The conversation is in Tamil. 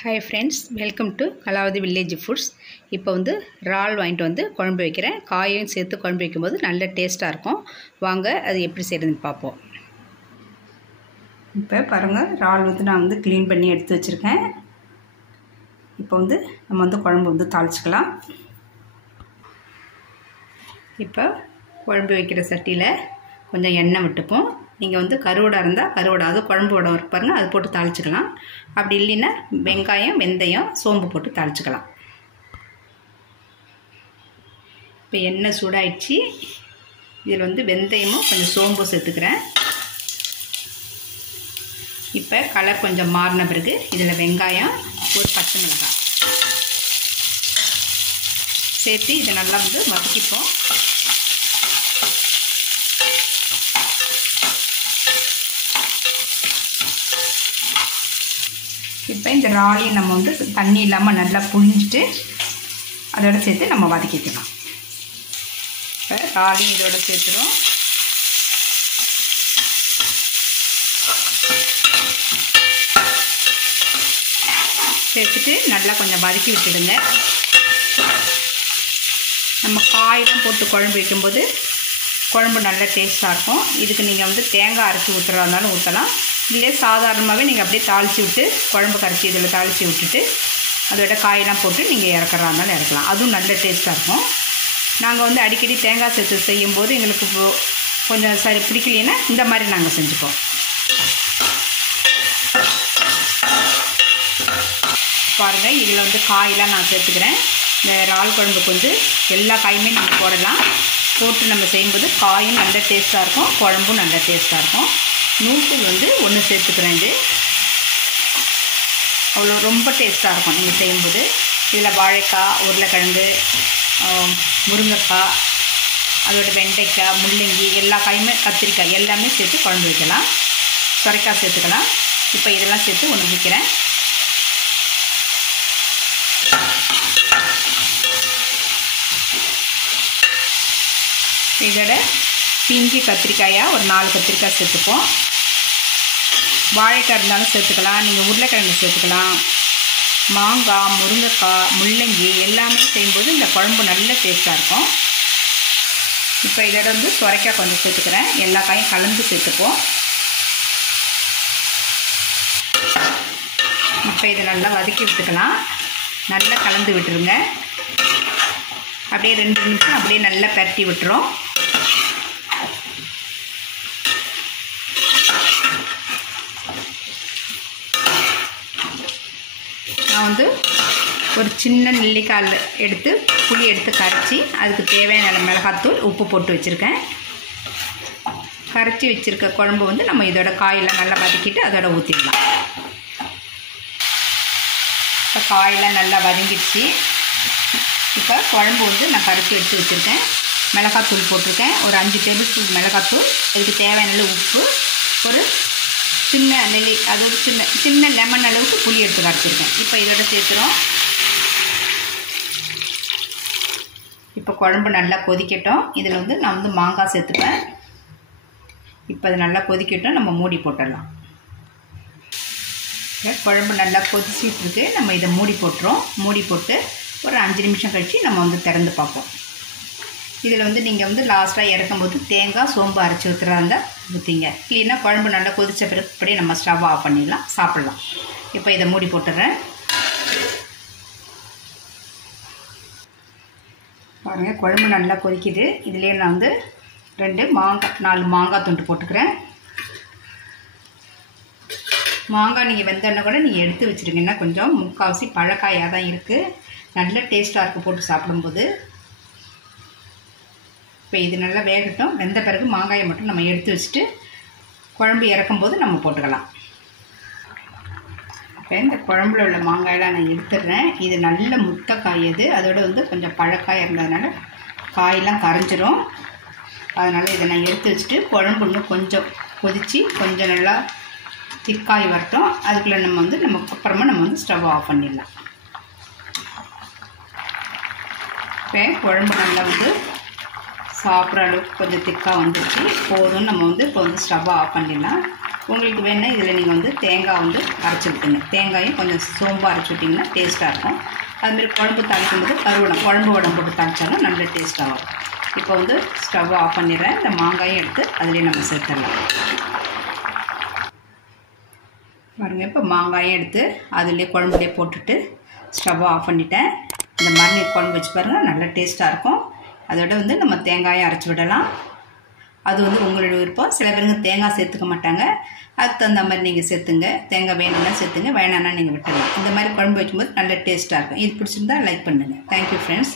Hi friends, welcome to Kalavathi village foods. இப்போ இறால் வாங்கிட்டு குழம்பு வைக்கிறேன். காயும் சேர்த்து குழம்பு வைக்கும்போது நல்ல டேஸ்ட்டாக இருக்கும். வாங்க அது எப்படி செய்கிறதுன்னு பார்ப்போம். இப்போ பாருங்கள், இறால் நான் க்ளீன் பண்ணி எடுத்து வச்சுருக்கேன். இப்போ நம்ம குழம்பு தாளிச்சிக்கலாம். இப்போ குழம்பு வைக்கிற சட்டியில் கொஞ்சம் எண்ணெய் விட்டுப்போம். நீங்கள் கருவடை இருந்தால் கருவடை, அது குழம்பு வடை பாருங்கள், அது போட்டு தாளிச்சிக்கலாம். அப்படி இல்லைன்னா வெங்காயம், வெந்தயம், சோம்பு போட்டு தாளிச்சிக்கலாம். இப்போ எண்ணெய் சூடாயிடுச்சு. இதில் வெந்தயமும் கொஞ்சம் சோம்பு சேர்த்துக்கிறேன். இப்போ கலர் கொஞ்சம் மாறின பிறகு இதில் வெங்காயம், ஒரு பச்சை மிளகாய் சேர்த்து இதை நல்லா வதக்கிப்போம். இப்போ இந்த இறாலையை நம்ம தண்ணி இல்லாமல் நல்லா புழிஞ்சிட்டு அதோடு சேர்த்து நம்ம வதக்கிக்கலாம். இப்போ இறாலையும் இதோடு சேர்த்துடும். சேர்த்துட்டு நல்லா கொஞ்சம் வதக்கி விட்டுடுங்க. நம்ம காயெல்லாம் போட்டு குழம்பு வைக்கும்போது குழம்பு நல்ல டேஸ்ட்டாக இருக்கும். இதுக்கு நீங்கள் தேங்காய் அரைச்சி ஊற்றுறதா இருந்தாலும் ஊற்றலாம். இல்லை சாதாரணமாகவே நீங்கள் அப்படியே தாளித்து விட்டு குழம்பு கரைச்சி இதில் தாளித்து விட்டுட்டு அதோட காயெல்லாம் போட்டு நீங்கள் இறக்குறதா இருந்தாலும் இறக்கலாம். அதுவும் நல்ல டேஸ்ட்டாக இருக்கும். நாங்கள் அடிக்கடி தேங்காய் சேர்த்து செய்யும்போது எங்களுக்கு கொஞ்சம் சரி பிடிக்கலைன்னா இந்த மாதிரி நாங்கள் செஞ்சுப்போம். பாருங்கள், இதில் காயெல்லாம் நான் சேர்த்துக்கிறேன். இந்த இறால் குழம்புக்கு எல்லா காயுமே நம்ம போடலாம். போட்டு நம்ம செய்யும்போது காயும் நல்ல டேஸ்ட்டாக இருக்கும், குழம்பும் நல்ல டேஸ்ட்டாக இருக்கும். நூல்தூள் ஒன்று சேர்த்துக்கிறேன். இது அவ்வளோ ரொம்ப டேஸ்ட்டாக இருக்கும் நீங்கள் செய்யும்போது. இதில் வாழைக்காய், உருளைக்கிழங்கு, முருங்கைக்காய், அதோட வெண்டைக்காய், முள்ளங்கி, எல்லா காயுமே, கத்திரிக்காய் எல்லாமே சேர்த்து குழம்பு வைக்கலாம். சுரைக்காய் சேர்த்துக்கலாம். இப்போ இதெல்லாம் சேர்த்து ஒன்று வைக்கிறேன். இதோட பிஞ்சு கத்திரிக்காயாக ஒரு 4 கத்திரிக்காய் சேர்த்துப்போம். வாழைக்காய் இருந்தாலும் சேர்த்துக்கலாம், நீங்கள் உருளைக்கிழங்கு சேர்த்துக்கலாம். மாங்காய், முருங்கைக்காய், முள்ளங்கி எல்லாமே செய்யும்போது இந்த குழம்பு நல்ல டேஸ்ட்டாக இருக்கும். இப்போ இதோட சுரைக்காய் கொஞ்சம் சேர்த்துக்கிறேன். எல்லா காயும் கலந்து சேர்த்துப்போம். இப்போ இதை நல்லா வதக்கி விட்டுக்கலாம். நல்லா கலந்து விட்டுருங்க. அப்படியே 2 நிமிஷம் அப்படியே நல்லா பரட்டி விட்டுரும். நான் ஒரு சின்ன நெல்லிக்காய் எடுத்து புளி எடுத்து கரைச்சி அதுக்கு தேவையான மிளகாத்தூள், உப்பு போட்டு வச்சுருக்கேன். கரைச்சி வச்சுருக்க குழம்பு நம்ம இதோட காயெல்லாம் நல்லா வதக்கிட்டு அதோட ஊற்றிடலாம். இப்போ காயெல்லாம் நல்லா வதங்கிடுச்சு. இப்போ குழம்பு நான் கரைச்சி எடுத்து வச்சுருக்கேன். மிளகாத்தூள் போட்டிருக்கேன், ஒரு 5 டேபிள் ஸ்பூன் மிளகாத்தூள். இதுக்கு தேவையான உப்பு, ஒரு சின்ன நெல்லி, அது ஒரு சின்ன லெமன் அளவுக்கு புளி எடுத்து கரைச்சிருக்கேன். இப்போ இதோட சேர்த்துறோம். இப்போ குழம்பு நல்லா கொதிக்கட்டும். இதில் நான் மாங்காய் சேர்த்துப்பேன். இப்போ அது நல்லா கொதிக்கட்டும், நம்ம மூடி போட்டுடலாம். குழம்பு நல்லா கொதிச்சிட்ருக்கு. நம்ம இதை மூடி போட்டுறோம். மூடி போட்டு ஒரு 5 நிமிஷம் கழித்து நம்ம திறந்து பார்ப்போம். இதில் நீங்கள் லாஸ்ட்டாக இறக்கும்போது தேங்காய், சோம்பு அரைச்சி ஊற்றுறா இருந்தால் ஊற்றிங்க. இல்லைன்னா குழம்பு நல்லா கொதித்த பிறகு அப்படியே நம்ம ஸ்டவ் ஆஃப் பண்ணிடலாம், சாப்பிட்லாம். இப்போ இதை மூடி போட்டுடுறேன். பாருங்கள், குழம்பு நல்லா கொதிக்குது. இதுலேயே நான் 4 மாங்காய் துண்டு போட்டுக்கிறேன். மாங்காய் நீங்கள் வெந்தோடனே கூட நீங்கள் எடுத்து வச்சுருங்கன்னா கொஞ்சம் முக்கால்வாசி பழக்காயாக தான் இருக்குது. நல்ல டேஸ்ட்டாக இருக்குது போட்டு சாப்பிடும்போது. இப்போ இது நல்லா வேகட்டும். வெந்த பிறகு மாங்காயை மட்டும் நம்ம எடுத்து வச்சுட்டு குழம்பு இறக்கும்போது நம்ம போட்டுக்கலாம். இப்போ இந்த குழம்புல உள்ள மாங்காயெல்லாம் நான் எடுத்துடுறேன். இது நல்ல முட்டைக்காய். இது அதோட கொஞ்சம் பழக்காய் இருந்ததுனால காயெல்லாம் கரைஞ்சிரும். அதனால் இதை நான் எடுத்து வச்சுட்டு குழம்பு இன்னும் கொஞ்சம் கொதித்து கொஞ்சம் நல்லா திக்காய் வரட்டும். அதுக்குள்ளே நம்ம அப்புறமா நம்ம ஸ்டவ் ஆஃப் பண்ணிடலாம். இப்போ குழம்பு நல்லா சாப்பிட்ற அளவுக்கு கொஞ்சம் திக்காக வந்துடுச்சு. போதும், நம்ம இப்போ ஸ்டவ் ஆஃப் பண்ணிடலாம். உங்களுக்கு வேணால் இதில் நீங்கள் வந்து தேங்காய் வந்து அரைச்சி விட்டுங்க. தேங்காயும் கொஞ்சம் சோம்பு அரைச்சி விட்டிங்கன்னா டேஸ்ட்டாக இருக்கும். அதுமாரி குழம்பு தாளிக்கும் போது குழம்பு வடம் போட்டு தாளித்தாலும் நல்ல டேஸ்ட்டாக வரும். இப்போ வந்து ஸ்டவ் ஆஃப் பண்ணிடுறேன். இந்த மாங்காயும் எடுத்து அதிலே நம்ம சேர்த்துடலாம். பாருங்கள், இப்போ மாங்காயும் எடுத்து அதிலே குழம்புலேயே போட்டுட்டு ஸ்டவ் ஆஃப் பண்ணிட்டேன். இந்த மாதிரி குழம்பு வச்சு பாருங்கள், நல்ல டேஸ்ட்டாக இருக்கும். அதோட வந்து நம்ம தேங்காயை அரைச்சி விடலாம். அது வந்து உங்களோட விருப்பம். சில பேருங்க தேங்காய் சேர்த்துக்க மாட்டாங்க. அதுக்கு தகுந்த மாதிரி நீங்கள் சேர்த்துங்க. தேங்காய் வேணும்னா சேர்த்துங்க, வேணான்னா நீங்கள் விட்டுடலாம். இந்த மாதிரி குழம்பு வைக்கும்போது நல்ல டேஸ்ட்டாக இருக்கும். இது பிடிச்சிருந்தா லைக் பண்ணுங்கள். Thank you friends.